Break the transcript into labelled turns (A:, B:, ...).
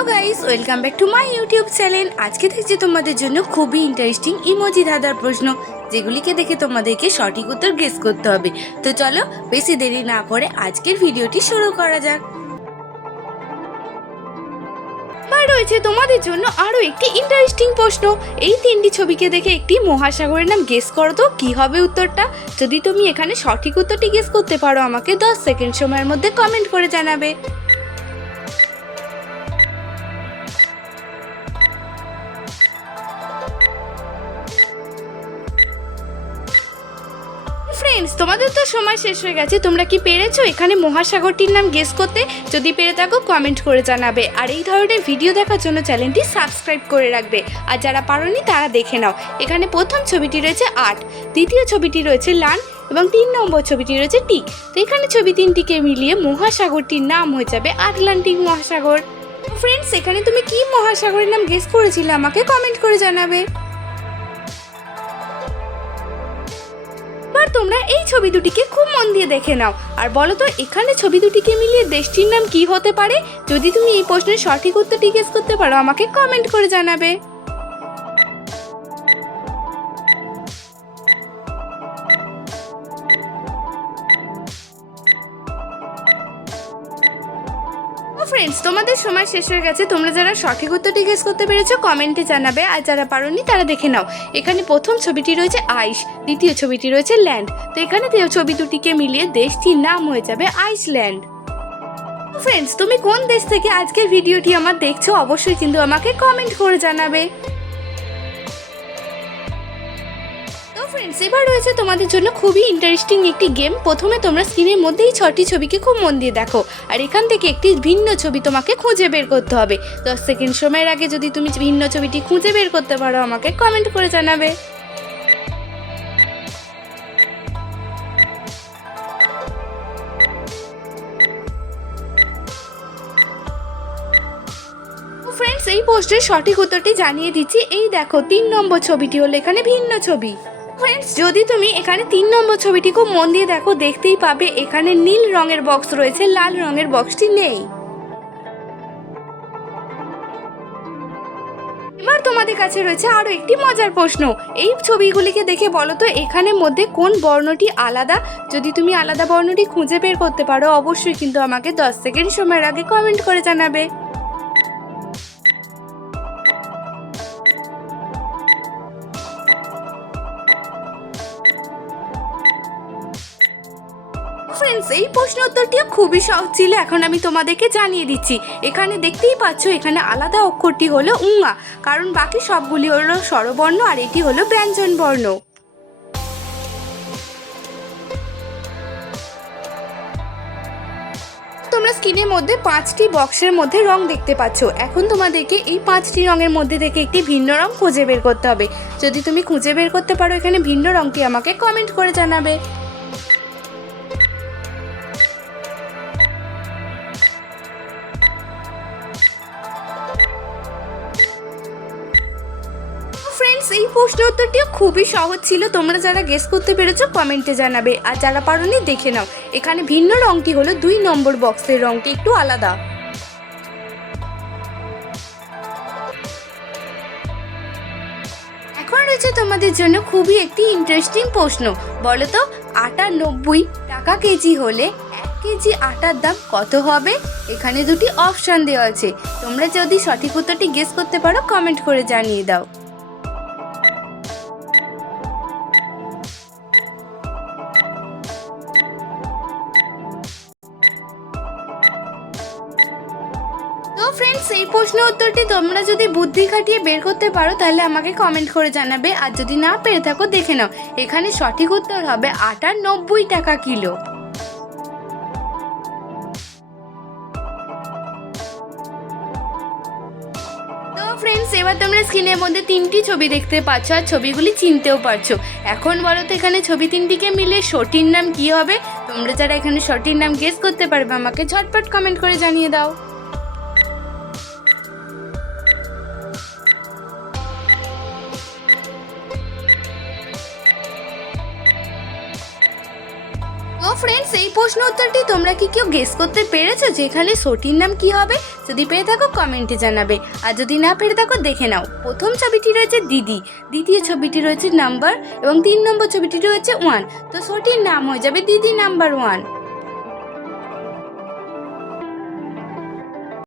A: Hello guys welcome back to my YouTube channel আজকে দেখছি তোমাদের জন্য খুবই ইন্টারেস্টিং ইমোজি ধাঁধার প্রশ্ন, যেগুলিকে দেখে তোমাদেরকে সঠিক উত্তর গেস করতে হবে। তো চলো, বেশি দেরি না করে আজকের ভিডিওটি শুরু করা যাক। এবার রয়েছে তোমাদের জন্য আরও একটি ইন্টারেস্টিং প্রশ্ন। এই তিনটি ছবিকে দেখে একটি মহাসাগরের নাম গেস করো তো, কি হবে উত্তরটা? যদি তুমি এখানে সঠিক উত্তরটি গেস করতে পারো, আমাকে দশ সেকেন্ড সময়ের মধ্যে কমেন্ট করে জানাবে। ফ্রেন্ডস তোমাদের তো সময় শেষ হয়ে গেছে। তোমরা কি পেরেছ? এখানে মহাসাগরটির নাম গেস করতে। যদি পেরে থাকো কমেন্ট করে জানাবে। আর এই ধরনের ভিডিও দেখার জন্য চ্যানেলটি সাবস্ক্রাইব করে রাখবে। আর যারা পারোনি, তারা দেখে নাও। এখানে প্রথম ছবিটি রয়েছে আট। দ্বিতীয় ছবিটি রয়েছে লান এবং তিন নম্বর ছবিটি রয়েছে টিক। তো এখানে ছবি তিনটিকে মিলিয়ে মহাসাগরটির নাম হয়ে যাবে আটলান্টিক মহাসাগর। ফ্রেন্ডস এখানে তুমি কি মহাসাগরের নাম গেস করেছিলে? আমাকে কমেন্ট করে জানাবে। তোমরা এই ছবি দুটিকে খুব মন দিয়ে দেখে নাও। আর বলো তো এখানে ছবি দুটিকে মিলিয়ে দেশটির নাম কি হতে পারে? যদি তুমি এই প্রশ্নের সঠিক উত্তর গেস করতে পারো, আমাকে কমেন্ট করে জানাবে। ফ্রেন্ডস তোমাদের সময় শেষ হয়ে গেছে। তোমরা যারা সঠিক উত্তরটি গেস করতে পেরেছ কমেন্টে জানাবে। আর যারা পারোনি, তারা দেখে নাও। এখানে প্রথম ছবিটি রয়েছে আইস, দ্বিতীয় ছবিটি রয়েছে ল্যান্ড তো এখানে ছবি দুটিকে মিলিয়ে দেশটির নাম হয়ে যাবে আইসল্যান্ড ফ্রেন্ডস তুমি কোন দেশ থেকে আজকের ভিডিওটি আমার দেখছ, অবশ্যই কিন্তু আমাকে কমেন্ট করে জানাবে। তো ফ্রেন্ডস এবার রয়েছে তোমাদের জন্য খুবই ইন্টারেস্টিং একটি গেম প্রথমে তোমরা স্ক্রিনের মধ্যেই ছটি ছবিকে খুব মন দিয়ে দেখো। আর এখান থেকে একটি ভিন্ন ছবি তোমাকে খুঁজে বের করতে হবে। দশ সেকেন্ড সময়ের আগে যদি তুমি ভিন্ন ছবিটি খুঁজে বের করতে পারো, আমাকে কমেন্ট করে জানাবে। ফ্রেন্ডস এই পোস্টের সঠিক উত্তরটি জানিয়ে দিচ্ছি। এই দেখো, তিন নম্বর ছবিটি হলো এখানে ভিন্ন ছবি। ফ্রেন্ডস যদি তুমি এখানে তিন নম্বর ছবিটি খুব মন দিয়ে দেখো, দেখতেই পাবে এখানে নীল রঙের বক্স রয়েছে, লাল রঙের বক্সটি নেই। এবার তোমাদের কাছে রয়েছে আরও একটি মজার প্রশ্ন। এই ছবিগুলিকে দেখে বলো তো এখানে মধ্যে কোন বর্ণটি আলাদা? যদি তুমি আলাদা বর্ণটি খুঁজে বের করতে পারো, অবশ্যই কিন্তু আমাকে দশ সেকেন্ড সময়ের আগে কমেন্ট করে জানাবে। ফ্রেন্ডস এই প্রশ্ন উত্তরটিও খুবই সহজ ছিল। এখন আমি তোমাদেরকে জানিয়ে দিচ্ছি। এখানে দেখতেই পাচ্ছ, এখানে আলাদা অক্ষরটি হলো উঙা। কারণ বাকি সবগুলি হলো স্বরবর্ণ আর এটি হলো ব্যঞ্জন বর্ণ তোমরা স্ক্রিনের মধ্যে পাঁচটি বক্সের মধ্যে রং দেখতে পাচ্ছ। এখন তোমাদেরকে এই পাঁচটি রঙের মধ্যে থেকে একটি ভিন্ন রং খুঁজে বের করতে হবে। যদি তুমি খুঁজে বের করতে পারো, এখানে ভিন্ন রংটি আমাকে কমেন্ট করে জানাবে। প্রশ্ন উত্তরটিও খুবই সহজ ছিল। তোমরা যারা গেস করতে পেরেছ কমেন্টে জানাবে। আর যারা পারোনি, দেখে নাও। এখানে ভিন্ন রংটি হলো দুই নম্বর বক্সের রংটি, একটু আলাদা। এখন রয়েছে তোমাদের জন্য খুবই একটি ইন্টারেস্টিং প্রশ্ন। বলো তো আটা নব্বই টাকা কেজি হলে এক কেজি আটার দাম কত হবে? এখানে দুটি অপশান দেওয়া আছে। তোমরা যদি সঠিক উত্তরটি গেস করতে পারো কমেন্ট করে জানিয়ে দাও। ফ্রেন্ডস এই প্রশ্ন উত্তরটি তোমরা যদি বুদ্ধি খাটিয়ে বের করতে পারো, তাহলে আমাকে কমেন্ট করে জানাবে। আর যদি না পেরে থাকো, দেখে নাও। এখানে সঠিক উত্তর হবে আটার নব্বই টাকা কিলো। ফ্রেন্ডস এবার তোমরা স্ক্রিনের মধ্যে তিনটি ছবি দেখতে পাচ্ছ, আর ছবিগুলি চিনতেও পারছ। এখন বলো তো এখানে ছবি তিনটিকে মিলে সঠিক নাম কি হবে? তোমরা যারা এখানে সঠিক নাম গেস করতে পারবে, আমাকে ঝটপট কমেন্ট করে জানিয়ে দাও। ফ্রেন্ডস এই প্রশ্ন উত্তরটি তোমরা কি কেউ গেস করতে পেরেছ? যে এখানে সটির নাম কি হবে? যদি পেরে থাকো কমেন্টে জানাবে। আর যদি না পেরে থাকো, দেখে নাও। প্রথম ছবিটি রয়েছে দিদি। দ্বিতীয় ছবিটি রয়েছে নাম্বার এবং তিন নম্বর ছবিটি রয়েছে ওয়ান তো সটির নাম হয়ে যাবে দিদি নাম্বার ওয়ান